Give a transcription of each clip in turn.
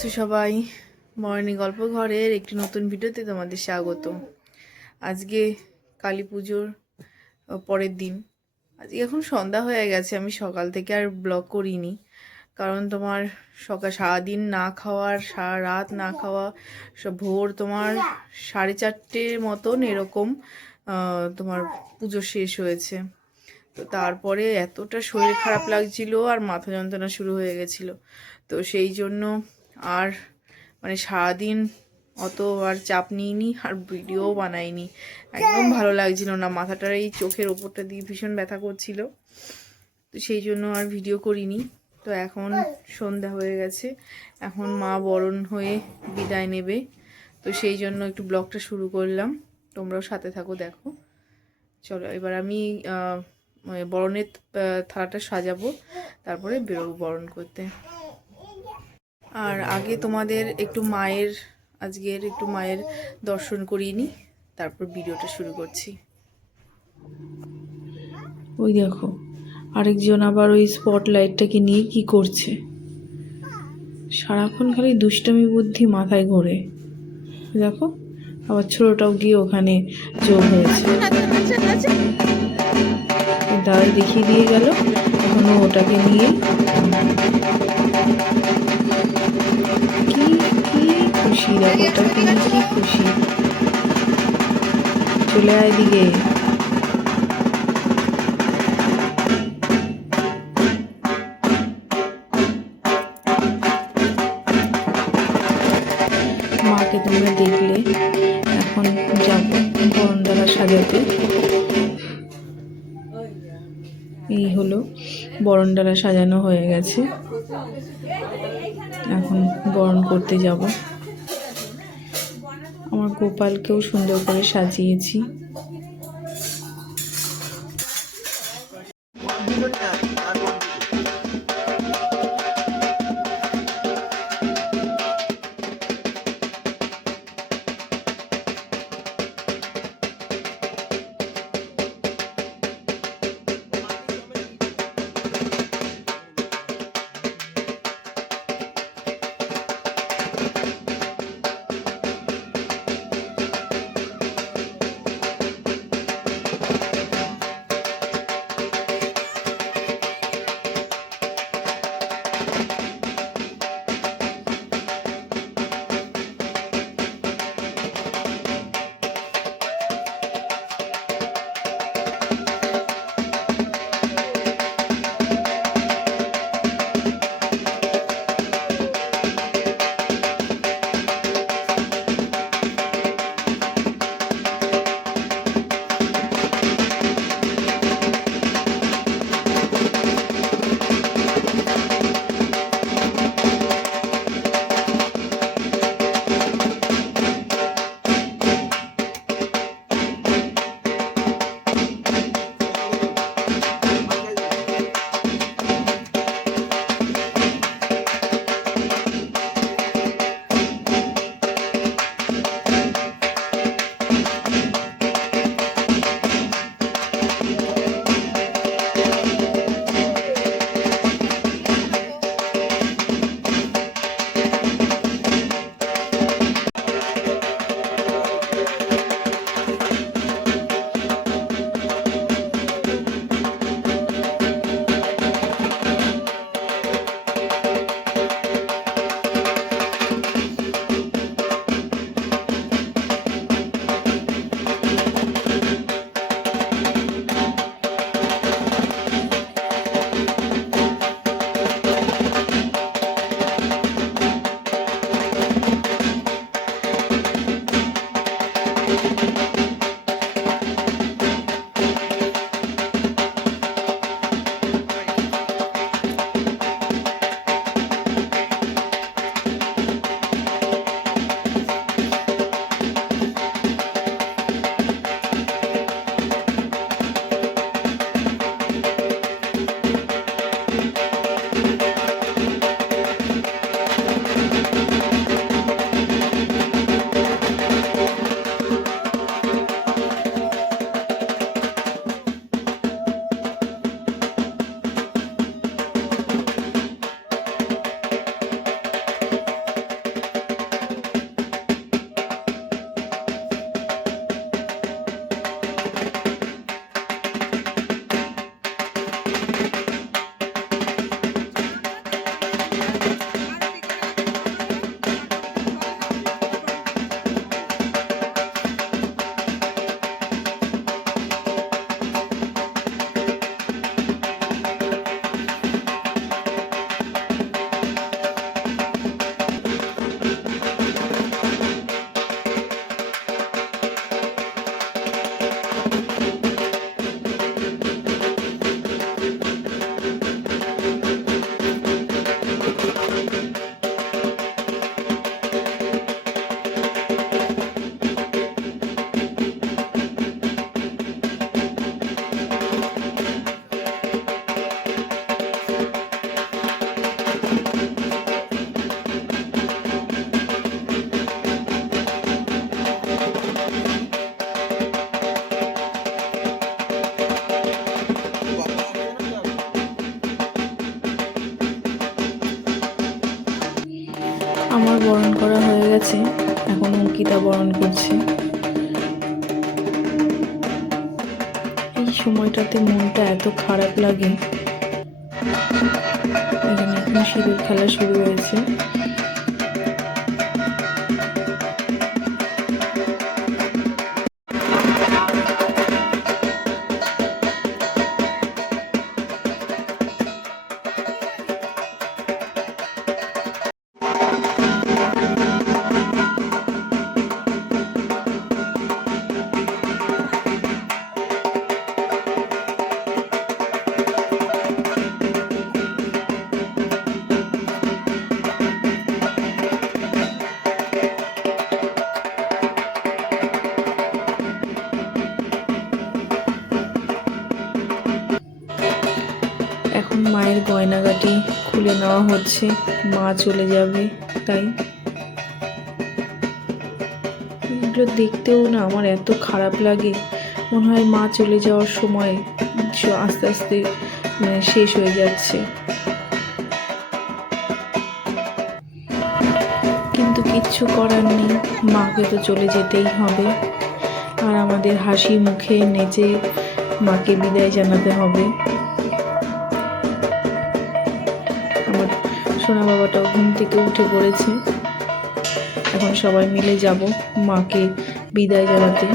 আছো সবাই? মর্নিং গল্প ঘরের একটি নতুন ভিডিওতে তোমাদের স্বাগত। আজকে কালী পুজোর পরের দিন। আজকে এখন সন্ধ্যা হয়ে গেছে, আমি সকাল থেকে আর ব্লগ করিনি, কারণ তোমার সারাদিন না খাওয়ার, সারা রাত না খাওয়া, ভোর তোমার 4:30 মতন এরকম তোমার পুজো শেষ হয়েছে। তো তারপরে এতটা শরীর খারাপ লাগছিল আর মাথা যন্ত্রণা শুরু হয়ে গেছিলো। তো সেই জন্য আর মানে সারাদিন অত আর চাপ নিইনি আর ভিডিও বানাইনি। একদম ভালো লাগছিল না, মাথাটার এই চোখের ওপরটা দিয়ে ভীষণ ব্যথা করছিল। তো সেই জন্য আর ভিডিও করিনি। তো এখন সন্ধ্যা হয়ে গেছে, এখন মা বরণ হয়ে বিদায় নেবে। তো সেই জন্য একটু ব্লগটা শুরু করলাম, তোমরাও সাথে থাকো, দেখো। চলো এবার আমি বরণের থালাটা সাজাবো, তারপরে বেরোবো বরণ করতে। আর আগে তোমাদের একটু আজকের একটু মায়ের দর্শন করিয়ে নিই, তারপর ভিডিওটা শুরু করছি। ওই দেখো আরেকজন আবার ওই স্পটলাইটটাকে নিয়ে কি করছে, সারাক্ষণ খালি দুষ্টামি বুদ্ধি মাথায় ঘোরে। দেখো আবার ছোটটাও গিয়ে ওখানে যোগ হয়েছে, দাদা দেখিয়ে দিয়ে গেল, এখনো ওটাকে নিয়ে খুশি। দেখো ওটাকে নিয়ে কি খুশি। চলে আয় দিকে। মাকে তোমরা দেখলে, এখন যাবো বরণডালা সাজাতে। এই হলো বরণডালা সাজানো হয়ে গেছে, এখন বরণ করতে যাব। আমার গোপালকেও সুন্দর করে সাজিয়েছি। আমার বরণ করা হয়ে গেছে, এখন অঙ্কিতা বরণ করছে। এই সময়টাতে মনটা এত খারাপ লাগে। এখানে এখন সিঁদুর খেলা শুরু হয়েছে। এখন মায়ের গয়নাগাটি খুলে নেওয়া হচ্ছে, মা চলে যাবে তাই। এগুলো দেখতেও না আমার এত খারাপ লাগে, মনে হয় মা চলে যাওয়ার সময় আস্তে আস্তে শেষ হয়ে যাচ্ছে। কিন্তু কিচ্ছু করার নেই, মাকে তো চলে যেতেই হবে। আর আমাদের হাসি মুখে নেচে মাকে বিদায় জানাতে হবে। আমার সোনা বাবাটাও ঘুম থেকে উঠে পড়েছে। এখন সবাই মিলে যাব মাকে বিদায় জানাতে।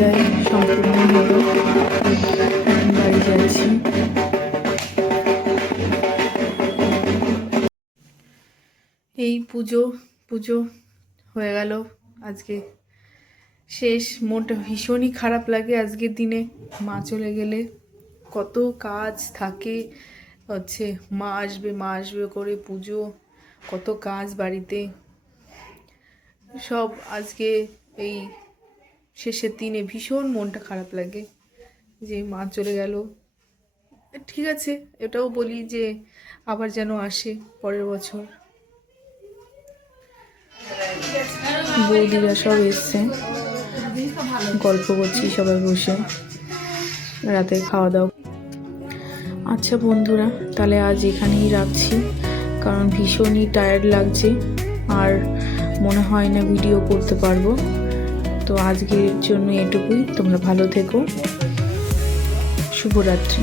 বিদায় সম্পূর্ণ হলো। বাড়ি যাচ্ছি। এই পুজো হয়ে গেল আজকে শেষ। মনটা ভীষণই খারাপ লাগে আজকের দিনে। মা চলে গেলে কত কাজ থাকে, হচ্ছে মা আসবে করে পুজো, কত কাজ বাড়িতে সব। আজকে এই শেষের দিনে ভীষণ মনটা খারাপ লাগে যে মা চলে গেল। ঠিক আছে, এটাও বলি যে আবার যেন আসে পরের বছর। বৌদিরা সব এসছে, গল্প করছি সবাই বসে, রাতে খাওয়া দাওয়া। আচ্ছা বন্ধুরা, তাহলে আজ এখানেই রাখছি, কারণ ভীষণই টায়ার্ড লাগছে আর মনে হয় না ভিডিও করতে পারবো। তো আজকের জন্য এটুকুই। তোমরা ভালো থেকো। শুভরাত্রি।